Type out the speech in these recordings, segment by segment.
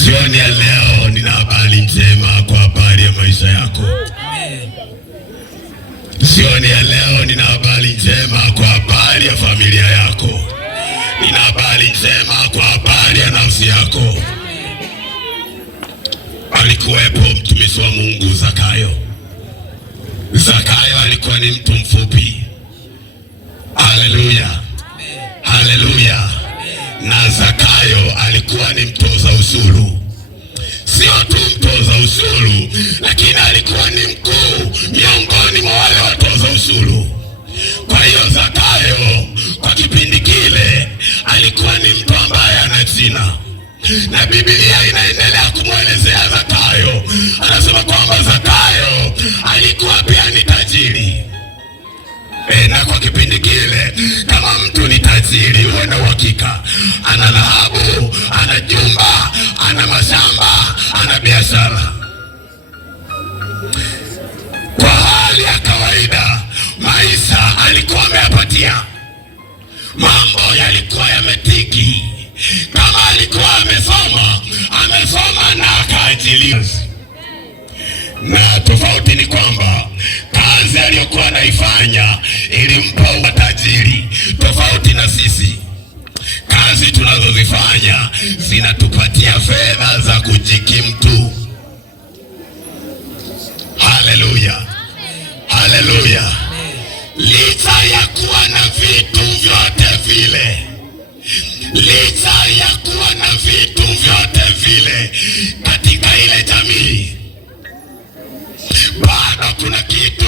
Jioni ya leo nina habari njema kwa habari ya maisha yako. Jioni ya leo nina habari njema kwa habari ya familia yako. Nina habari njema kwa habari ya nafsi yako. Alikuwepo mtumishi wa Mungu Zakayo. Zakayo alikuwa ni mtu mfupi. Haleluya, haleluya. Na Zakayo alikuwa ni mtoza ushuru. Sio tu mtoza ushuru, lakini alikuwa ni mkuu miongoni mwa wale watoza ushuru. Kwa hiyo Zakayo kwa kipindi kile alikuwa ni mtu ambaye ana jina, na Biblia inaendelea kumwelezea Zakayo. Anasema kwamba Zakayo alikuwa pia ni tajiri. Na kwa kipindi kile kama mtu ni tajiri, uwe na uhakika ana dhahabu, ana jumba, ana mashamba, ana biashara. Kwa hali ya kawaida maisha alikuwa ameyapatia, mambo yalikuwa yametiki. Kama alikuwa amesoma na akaajiliwa. Na tofauti ni kwamba kazi aliyokuwa anaifanya ilimpa utajiri. Tofauti na sisi, kazi tunazozifanya zinatupatia fedha za kujikimu tu. Haleluya, haleluya. Licha ya kuwa na vitu vyote vile, licha ya kuwa na vitu vyote vile katika ile jamii, bado kuna kitu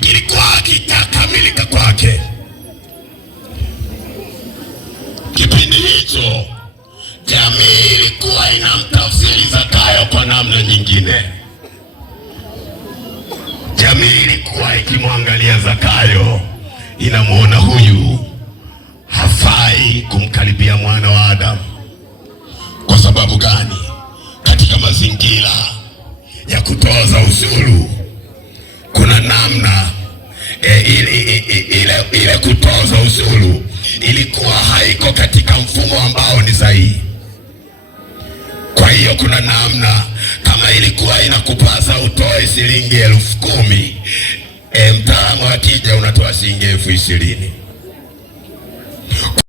kilikuwa hakijakamilika kwake. Kipindi hicho jamii ilikuwa inamtafsiri Zakayo kwa namna nyingine. Jamii ilikuwa ikimwangalia Zakayo, inamuona huyu hafai kumkaribia mwana wa Adamu. Kwa sababu gani? Katika mazingira ya kutoza ushuru kuna namna ile kutoza ushuru ilikuwa haiko katika mfumo ambao ni sahihi. Kwa hiyo kuna namna, kama ilikuwa inakupasa utoe shilingi 10,000, mtaalamu akija unatoa shilingi 20,000.